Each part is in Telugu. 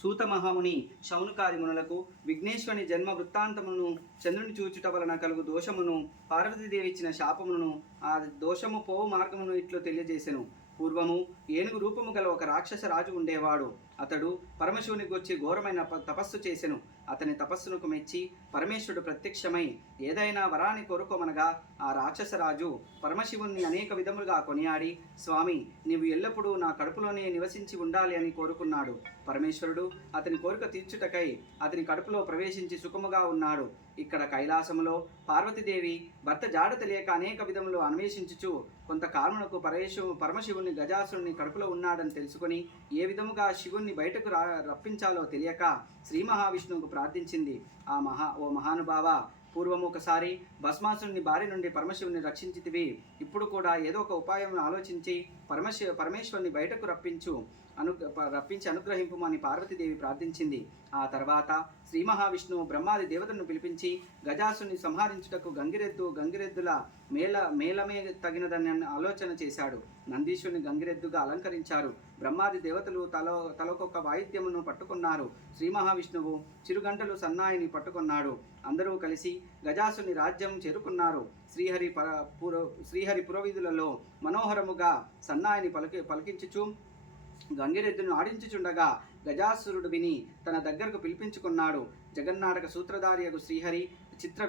సూత మహాముని శౌనకాది మునులకు విఘ్నేశ్వరుని జన్మ వృత్తాంతమును చంద్రుని చూచుట వలన కలుగు దోషమును పార్వతీదేవి ఇచ్చిన శాపమును ఆ దోషము పోవు మార్గమును ఇట్లు తెలియజేసెను. పూర్వము ఏనుగు రూపము గల ఒక రాక్షస రాజు ఉండేవాడు. అతడు పరమశివునికి వచ్చి ఘోరమైన తపస్సు చేసెను. అతని తపస్సునకు మెచ్చి పరమేశ్వరుడు ప్రత్యక్షమై ఏదైనా వరాన్ని కోరుకోమనగా ఆ రాక్షసరాజు పరమశివుణ్ణి అనేక విధములుగా కొనియాడి, స్వామి, నీవు ఎల్లప్పుడూ నా కడుపులోనే నివసించి ఉండాలి అని కోరుకున్నాడు. పరమేశ్వరుడు అతని కోరిక తీర్చుటకై అతని కడుపులో ప్రవేశించి సుఖముగా ఉన్నాడు. ఇక్కడ కైలాసములో పార్వతీదేవి భర్త జాడ తెలియక అనేక విధములు అన్వేషించుచు కొంతకాలమునకు పరమశివుని గజాసురుని కడుపులో ఉన్నాడని తెలుసుకొని ఏ విధముగా శివుణ్ణి బయటకు రప్పించాలో తెలియక శ్రీ మహావిష్ణువుకు ప్రార్థించింది. ఓ మహానుభావ, పూర్వము ఒకసారి భస్మాసురుని బారి నుండి పరమశివుని రక్షించితివి. ఇప్పుడు కూడా ఏదో ఒక ఉపాయం ఆలోచించి పరమేశ్వరుని బయటకు రప్పించి అనుగ్రహింపుమని పార్వతీదేవి ప్రార్థించింది. ఆ తర్వాత శ్రీ మహావిష్ణువు బ్రహ్మాది దేవతలను పిలిపించి గజాసుని సంహరించుటకు గంగిరెద్దుల మేళమే తగినదని ఆలోచన చేశాడు. నందీశ్వరుని గంగిరెద్దుగా అలంకరించారు. బ్రహ్మాది దేవతలు తలకొక వాయిద్యమును పట్టుకున్నారు. శ్రీ మహావిష్ణువు చిరుగంటలు సన్నాయిని పట్టుకున్నాడు. అందరూ కలిసి గజాసుని రాజ్యం చేరుకున్నారు. శ్రీహరి పురవీధులలో మనోహరముగా సన్నాయిని పలికించుచు గంగిరెద్దును ఆడించుచుండగా గజాసురుడు విని తన దగ్గరకు పిలిపించుకున్నాడు. జగన్నాటక సూత్రధారియగు శ్రీహరి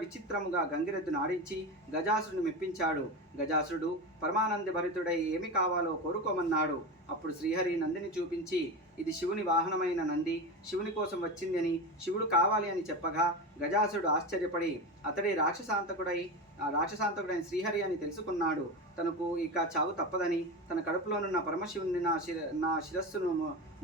విచిత్రముగా గంగిరెద్దును ఆడించి గజాసురుని మెప్పించాడు. గజాసురుడు పరమానంద భరితుడై ఏమి కావాలో కోరుకోమన్నాడు. అప్పుడు శ్రీహరి నందిని చూపించి, ఇది శివుని వాహనమైన నంది, శివుని కోసం వచ్చిందని శివుడు కావాలి అని చెప్పగా గజాసురుడు ఆశ్చర్యపడి అతడే రాక్షసాంతకుడైన శ్రీహరి అని తెలుసుకున్నాడు. తనకు ఇక చావు తప్పదని తన కడుపులోనున్న పరమశివుని నా శిరస్సును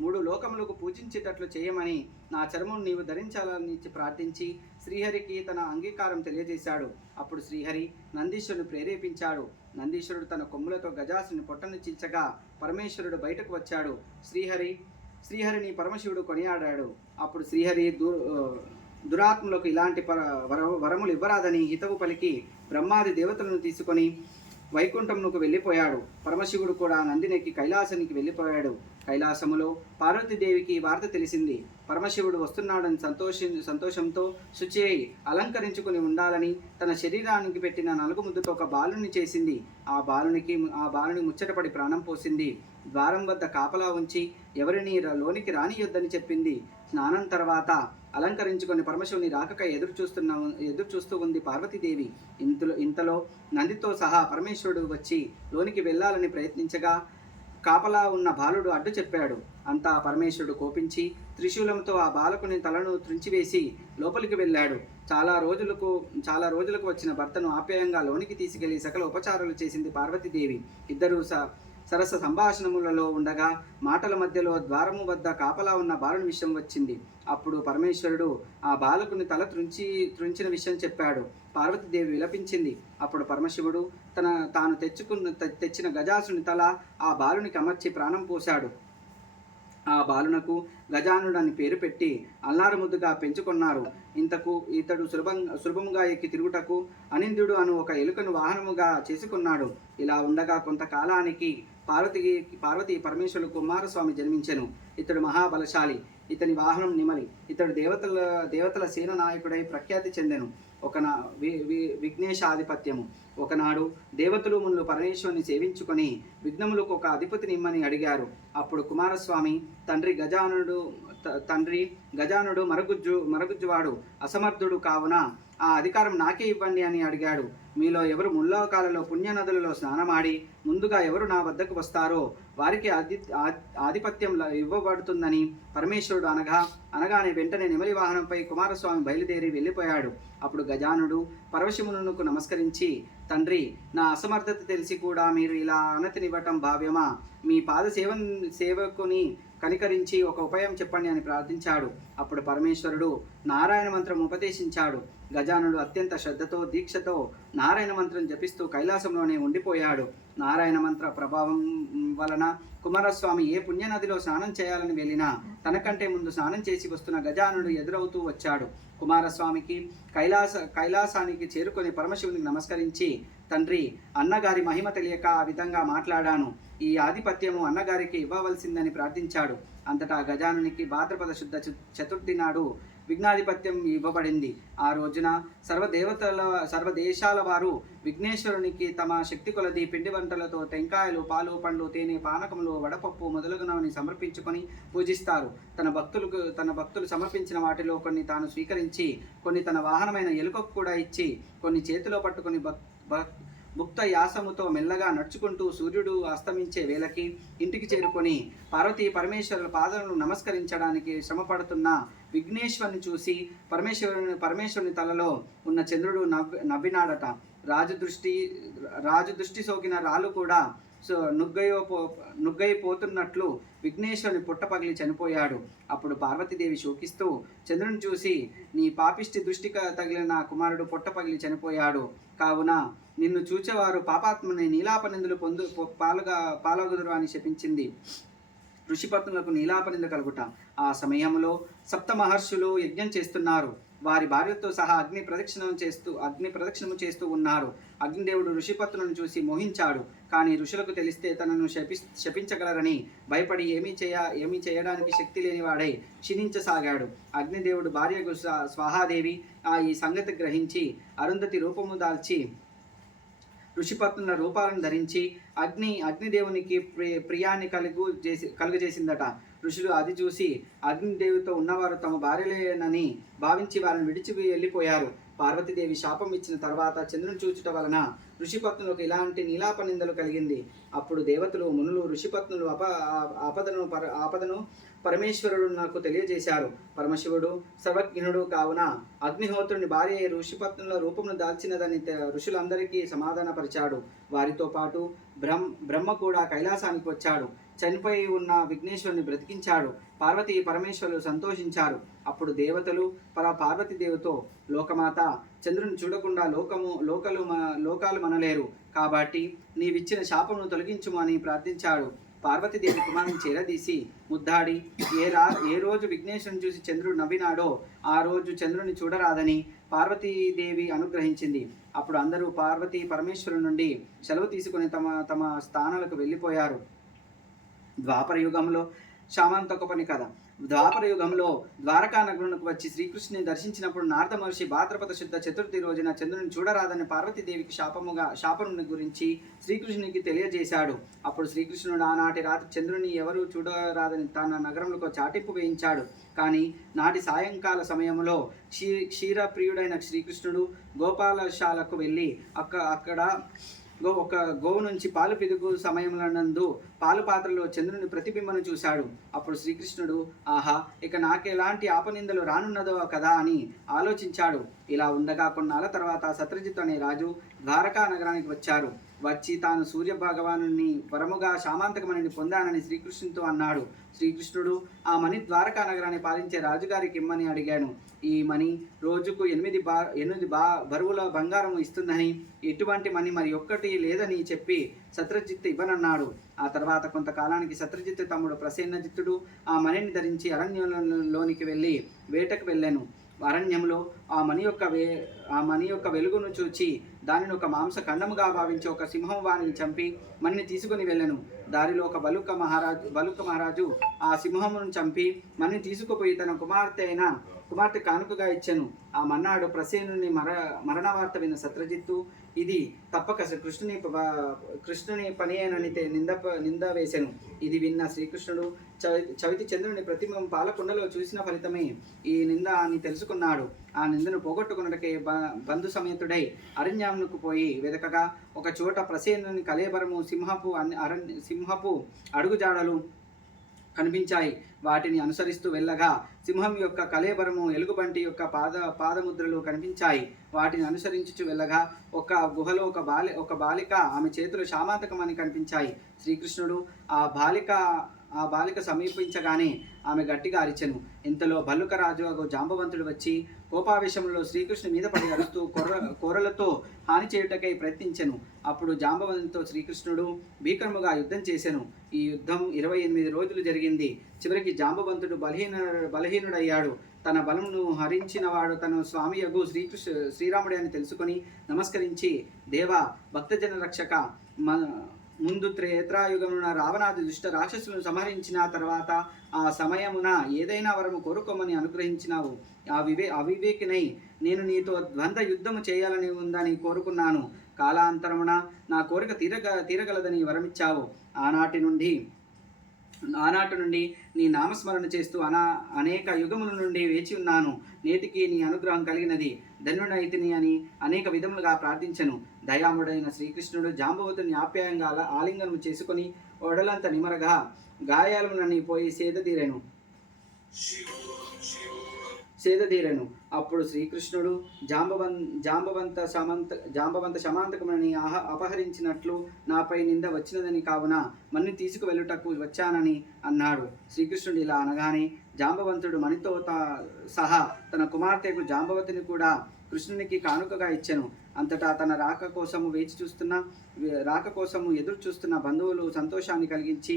3 లోకములకు పూజించేటట్లు చేయమని నా చర్మం నీవు ధరించాలని ప్రార్థించి శ్రీహరికి తన అంగీకారం తెలియజేశాడు. అప్పుడు శ్రీహరి నందీశ్వరుని ప్రేరేపించాడు. నందీశ్వరుడు తన కొమ్ములతో గజాసుని పొట్టను చీల్చగా పరమేశ్వరుడు బయటకు వచ్చాడు. శ్రీహరిని పరమశివుడు కొనియాడాడు. అప్పుడు శ్రీహరి దురాత్మలకు ఇలాంటి వరములు ఇవ్వరాదని హితవు పలికి బ్రహ్మాది దేవతలను తీసుకొని వైకుంఠమునకు వెళ్ళిపోయాడు. పరమశివుడు కూడా నందినెక్కి కైలాసానికి వెళ్ళిపోయాడు. కైలాసములో పార్వతీదేవికి వార్త తెలిసింది. పరమశివుడు వస్తున్నాడని సంతోషంతో శుచి అయి అలంకరించుకుని ఉండాలని తన శరీరానికి పెట్టిన నలుగుముద్దుతో ఒక బాలుని చేసింది. ఆ బాలుని ముచ్చటపడి ప్రాణం పోసింది. ద్వారం వద్ద కాపలా ఉంచి ఎవరిని లోనికి రానియొద్దని చెప్పింది. స్నానం తర్వాత అలంకరించుకొని పరమశివుని రాకక ఎదురు చూస్తూ ఉంది పార్వతీదేవి. ఇంతలో నందితో సహా పరమేశ్వరుడు వచ్చి లోనికి వెళ్ళాలని ప్రయత్నించగా కాపలా ఉన్న బాలుడు అడ్డు చెప్పాడు. అంతా పరమేశ్వరుడు కోపించి త్రిశూలంతో ఆ బాలకుని తలను త్రుంచివేసి లోపలికి వెళ్ళాడు. చాలా రోజులకు వచ్చిన భర్తను ఆప్యాయంగా లోనికి తీసుకెళ్లి సకల ఉపచారాలు చేసింది పార్వతీదేవి. ఇద్దరు సరస సంభాషణములలో ఉండగా మాటల మధ్యలో ద్వారము వద్ద కాపలా ఉన్న బాలుని విషయం వచ్చింది. అప్పుడు పరమేశ్వరుడు ఆ బాలకుని తల త్రుంచిన విషయం చెప్పాడు. పార్వతీదేవి విలపించింది. అప్పుడు పరమశివుడు తాను తెచ్చిన గజాసుని తల ఆ బాలునికి అమర్చి ప్రాణం పోశాడు. ఆ బాలునకు గజానుడు అని పేరు పెట్టి అల్లారు ముద్దుగా పెంచుకున్నారు. ఇతడు సులభముగా ఎక్కి తిరుగుటకు అనింద్యుడు అను ఒక ఎలుకను వాహనముగా చేసుకున్నాడు. ఇలా ఉండగా కొంతకాలానికి పార్వతీ పరమేశ్వరుడు కుమారస్వామి జన్మించెను. ఇతడు మహాబలశాలి. ఇతని వాహనం నిమలి. ఇతడు దేవతల సేన నాయకుడై ప్రఖ్యాతి చెందెను. విఘ్నేశాధిపత్యము. ఒకనాడు దేవతలు మునులు పరమేశ్వరుని సేవించుకొని విఘ్నములకు ఒక అధిపతిని ఇమ్మని అడిగారు. అప్పుడు కుమారస్వామి తండ్రి గజానుడు మరుగుజ్జువాడు, అసమర్థుడు కావున ఆ అధికారం నాకే ఇవ్వండి అని అడిగాడు. మీలో ఎవరు ముల్లోకాలలో పుణ్యనదులలో స్నానమాడి ముందుగా ఎవరు నా వద్దకు వస్తారో వారికి ఆధిపత్యం ఇవ్వబడుతుందని పరమేశ్వరుడు అనగానే వెంటనే నెమలి వాహనంపై కుమారస్వామి బయలుదేరి వెళ్ళిపోయాడు. అప్పుడు గజానుడు పరమశివునుకు నమస్కరించి, తండ్రి, నా అసమర్థత తెలిసి కూడా మీరు ఇలా అనతినివ్వటం భావ్యమా? మీ సేవకుని కనికరించి ఒక ఉపాయం చెప్పండి అని ప్రార్థించాడు. అప్పుడు పరమేశ్వరుడు నారాయణ మంత్రం ఉపదేశించాడు. గజానుడు అత్యంత శ్రద్ధతో దీక్షతో నారాయణ మంత్రం జపిస్తూ కైలాసంలోనే ఉండిపోయాడు. నారాయణ మంత్ర ప్రభావం వలన కుమారస్వామి ఏ పుణ్యనదిలో స్నానం చేయాలని వెళ్ళినా తనకంటే ముందు స్నానం చేసి వస్తున్న గజానుడు ఎదురవుతూ వచ్చాడు. కుమారస్వామికి కైలాసానికి చేరుకొని పరమశివునికి నమస్కరించి, తండ్రి, అన్నగారి మహిమ తెలియక ఆ విధంగా మాట్లాడాను. ఈ ఆధిపత్యము అన్నగారికి ఇవ్వవలసిందని ప్రార్థించాడు. అంతటా గజానునికి భాద్రపద శుద్ధ చతుర్థి నాడు విఘ్నాధిపత్యం ఇవ్వబడింది. ఆ రోజున సర్వదేశాల వారు విఘ్నేశ్వరునికి తమ శక్తి కొలది పిండి వంటలతో టెంకాయలు, పాలు, పండ్లు, తేనె, పానకములు, వడపప్పు మొదలగునవని సమర్పించుకొని పూజిస్తారు. తన భక్తులు సమర్పించిన వాటిలో కొన్ని తాను స్వీకరించి, కొన్ని తన వాహనమైన ఎలుకకు కూడా ఇచ్చి, కొన్ని చేతిలో పట్టుకొని భుక్త యాసముతో మెల్లగా నడుచుకుంటూ సూర్యుడు అస్తమించే వేళకి ఇంటికి చేరుకొని పార్వతీ పరమేశ్వరుల పాదాలను నమస్కరించడానికి శ్రమపడుతున్న విఘ్నేశ్వరుని చూసి పరమేశ్వరుని తలలో ఉన్న చంద్రుడు నవ్వినాడట. రాజు దృష్టి సోకిన రాళ్ళు కూడా నుగ్గైపోతున్నట్లు విఘ్నేశ్వరుని పుట్టపగిలి చనిపోయాడు. అప్పుడు పార్వతీదేవి శోకిస్తూ చంద్రుని చూసి, నీ పాపిష్టి దృష్టికి తగిలిన కుమారుడు పుట్టపగిలి చనిపోయాడు, కావున నిన్ను చూచేవారు పాపాత్మని నీలాపనిందులు పాలగుదురు అని శపించింది. ఋషిపత్నులకు నీలాపనింద కలుగుట. ఆ సమయంలో సప్త మహర్షులు యజ్ఞం చేస్తున్నారు. వారి భార్యతో సహా అగ్ని ప్రదక్షిణము చేస్తూ ఉన్నారు. అగ్నిదేవుడు ఋషిపత్నులను చూసి మోహించాడు. కానీ ఋషులకు తెలిస్తే తనను శపించగలరని భయపడి ఏమీ చేయడానికి శక్తి లేనివాడై క్షీణించసాగాడు. అగ్నిదేవుడు భార్యకు స్వాహాదేవి ఈ సంగతి గ్రహించి అరుంధతి రూపము దాల్చి ఋషిపత్నుల రూపాలను ధరించి అగ్నిదేవునికి ప్రియాన్ని కలుగజేసిందట. ఋషులు అది చూసి అగ్నిదేవితో ఉన్నవారు తమ భార్యలేనని భావించి వారిని విడిచి వెళ్ళిపోయారు. పార్వతీదేవి శాపం ఇచ్చిన తర్వాత చంద్రుని చూచుట వలన ఋషిపత్నులకు ఇలాంటి నీలాపనిందలు కలిగింది. అప్పుడు దేవతలు, మునులు ఋషిపత్నులు ఆపదను పరమేశ్వరుడు నాకు తెలియజేశారు. పరమశివుడు సర్వజ్ఞుడు కావున అగ్నిహోత్రుని భార్య ఋషిపత్నుల రూపమును దాల్చినదని ఋషులందరికీ సమాధానపరిచాడు. వారితో పాటు బ్రహ్మ కూడా కైలాసానికి వచ్చాడు. చనిపోయి ఉన్న విఘ్నేశ్వరుని బ్రతికించాడు. పార్వతీ పరమేశ్వరులు సంతోషించారు. అప్పుడు దేవతలు పార్వతీదేవితో, లోకమాత, చంద్రుని చూడకుండా లోకాలు మనలేరు, కాబట్టి నీవిచ్చిన శాపమును తొలగించుము అని ప్రార్థించాడు. పార్వతీదేవి కుమారుని చేరదీసి ముద్దాడి ఏ రోజు విఘ్నేశ్వరుని చూసి చంద్రుడు నవ్వినాడో ఆ రోజు చంద్రుని చూడరాదని పార్వతీదేవి అనుగ్రహించింది. అప్పుడు అందరూ పార్వతీ పరమేశ్వరుని నుండి సెలవు తీసుకుని తమ స్థానాలకు వెళ్ళిపోయారు. ద్వాపర యుగంలో ద్వారకా నగరునకు వచ్చి శ్రీకృష్ణుని దర్శించినప్పుడు నారద మహర్షి భాద్రపద శుద్ధ చతుర్థి రోజున చంద్రుని చూడరాదని పార్వతీదేవికి శాపముని గురించి శ్రీకృష్ణునికి తెలియజేశాడు. అప్పుడు శ్రీకృష్ణుడు ఆనాటి రాత్రి చంద్రుని ఎవరు చూడరాదని తన నగరంలో చాటింపు వేయించాడు. కానీ నాటి సాయంకాల సమయంలో క్షీరప్రియుడైన శ్రీకృష్ణుడు గోపాలశాలకు వెళ్ళి అక్కడ ఒక గోవు నుంచి పాలు పిదుగు సమయములందు పాలు పాత్రలో చంద్రుని ప్రతిబింబను చూశాడు. అప్పుడు శ్రీకృష్ణుడు, ఆహా, ఇక నాకెలాంటి ఆపనిందలు రానున్నదో కదా అని ఆలోచించాడు. ఇలా ఉండగా కొన్నాళ్ళ తర్వాత సత్రజిత్ అనే రాజు ద్వారకా నగరానికి వచ్చి తాను సూర్య భగవాను వరముగా శామాంతకమణిని పొందానని శ్రీకృష్ణునితో అన్నాడు. శ్రీకృష్ణుడు ఆ మణి ద్వారకా నగరాన్ని పాలించే రాజుగారికి ఇమ్మని అడిగాను. ఈ మణి రోజుకు 8 బరువుల బంగారం ఇస్తుందని, ఎటువంటి మణి మరి ఒక్కటి లేదని చెప్పి సత్రజిత్ ఇవ్వనన్నాడు. ఆ తర్వాత కొంతకాలానికి సత్రజిత్ తమ్ముడు ప్రసేనజిత్తుడు ఆ మణిని ధరించి అరణ్యంలోనికి వెళ్ళి వేటకు వెళ్ళాను. అరణ్యంలో ఆ మణి యొక్క వెలుగును చూచి దానిని ఒక మాంస ఖండముగా భావించి ఒక సింహం వాణిని చంపి మణిని తీసుకుని వెళ్ళను. దారిలో ఒక బలుక మహారాజు ఆ సింహమును చంపి మణిని తీసుకుపోయి తన కుమార్తె కానుకగా ఇచ్చెను. ఆ మన్నాడు ప్రసేనుని మరణ వార్త విన్న సత్రజిత్తు, ఇది తప్పక కృష్ణుని పని అయినని నింద వేసెను. ఇది విన్న శ్రీకృష్ణుడు చవితి చంద్రుని ప్రతిబింబం పాలకుండలో చూసిన ఫలితమే ఈ నింద అని తెలుసుకున్నాడు. ఆ నిందను పోగొట్టుకున్నటకే బంధు సమేతుడై అరణ్యమునకు పోయి వెదకగా ఒక చోట ప్రసేనుని కళేబరము సింహపు అడుగుజాడలు కనిపించాయి. వాటిని అనుసరిస్తూ వెళ్ళగా సింహం యొక్క కళేబరము, ఎలుగుబంటి యొక్క పాదముద్రలు కనిపించాయి. వాటిని అనుసరించుచు వెళ్ళగా ఒక గుహలో ఒక బాలిక ఆమె చేతులు శామాంతకమని కనిపించాయి. శ్రీకృష్ణుడు ఆ బాలిక సమీపించగానే ఆమె గట్టిగా అరిచెను. ఇంతలో భల్లుకరాజు జాంబవంతుడు వచ్చి కోపావేశంలో శ్రీకృష్ణుని మీద పడి అరుస్తూ కోరలతో హాని చేయుటకై ప్రయత్నించెను. అప్పుడు జాంబవంతునితో శ్రీకృష్ణుడు భీకరముగా యుద్ధం చేసెను. ఈ యుద్ధం 28 రోజులు జరిగింది. చివరికి జాంబవంతుడు బలహీనుడయ్యాడు. తన బలమును హరించిన వాడు తన స్వామియగు శ్రీరాముడి అని తెలుసుకొని నమస్కరించి, దేవా, భక్తజన రక్షక, ముందు త్రేతాయుగమున రావణాది దుష్ట రాక్షసులను సంహరించిన తర్వాత ఆ సమయమున ఏదైనా వరము కోరుకోమని అనుగ్రహించినావు. అవివేకినై నేను నీతో ద్వంద్వ యుద్ధము చేయాలని ఉందని కోరుకున్నాను. కాలాంతరమున నా కోరిక తీరగలదని వరమిచ్చావు. ఆనాటి నుండి నీ నామస్మరణ చేస్తూ అనేక యుగముల నుండి వేచి ఉన్నాను. నేటికి నీ అనుగ్రహం కలిగినది, ధన్యుడైతిని అని అనేక విధములుగా ప్రార్థించను. దయాముడైన శ్రీకృష్ణుడు జాంబవతుని ఆప్యాయంగా ఆలింగనము చేసుకొని ఒడలంత నిమరగా గాయాలమునని పోయి సేదదీరెను. అప్పుడు శ్రీకృష్ణుడు జాంబవంత సమాంతకమని అపహరించినట్లు నాపై నింద వచ్చినదని కావున మన్ని తీసుకువెళ్ళుటకు వచ్చానని అన్నాడు. శ్రీకృష్ణుడు ఇలా అనగానే జాంబవంతుడు మణితో సహా తన కుమార్తెకు జాంబవతిని కూడా కృష్ణునికి కానుకగా ఇచ్చెను. అంతటా తన రాక కోసము ఎదురు చూస్తున్న బంధువులు సంతోషాన్ని కలిగించి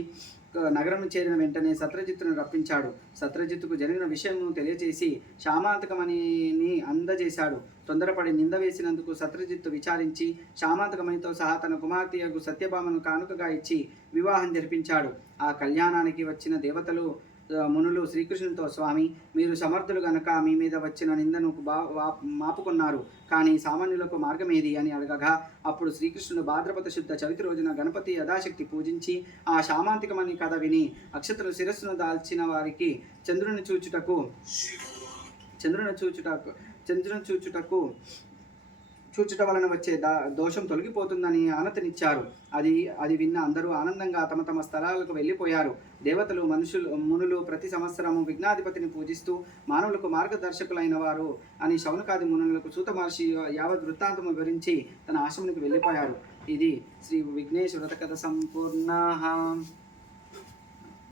నగరం చేరిన వెంటనే సత్రజిత్తును రప్పించాడు. సత్రజిత్తుకు జరిగిన విషయము తెలియజేసి శామాంతకమణిని అందజేశాడు. తొందరపడి నింద వేసినందుకు సత్రజిత్తు విచారించి శామాంతకమణితో సహా తన కుమార్తెయగు సత్యభామను కానుకగా ఇచ్చి వివాహం జరిపించాడు. ఆ కళ్యాణానికి వచ్చిన దేవతలు మునులు శ్రీకృష్ణునితో, స్వామి, మీరు సమర్థులు గనక మీ మీద వచ్చిన నిందను మాపుకున్నారు, కానీ సామాన్యులకు మార్గమేది అని అడగగా అప్పుడు శ్రీకృష్ణుడు భాద్రపద శుద్ధ చవితి రోజున గణపతి యథాశక్తి పూజించి ఆ శామాంతికమని కథ విని అక్షతలు శిరస్సును దాల్చిన వారికి చంద్రుని చూచుట వలన వచ్చే దోషం తొలగిపోతుందని ఆనతినిచ్చారు. అది విన్న అందరూ ఆనందంగా తమ తమ స్థలాలకు వెళ్ళిపోయారు. దేవతలు మునులు ప్రతి సంవత్సరము విఘ్నాధిపతిని పూజిస్తూ మానవులకు మార్గదర్శకులైన వారు అని శౌనకాది మునులకు సూత మహర్షి యావత్ వృత్తాంతము వివరించి తన ఆశ్రమానికి వెళ్ళిపోయారు. ఇది శ్రీ విఘ్నేశ్వర కథ సంపూర్ణ.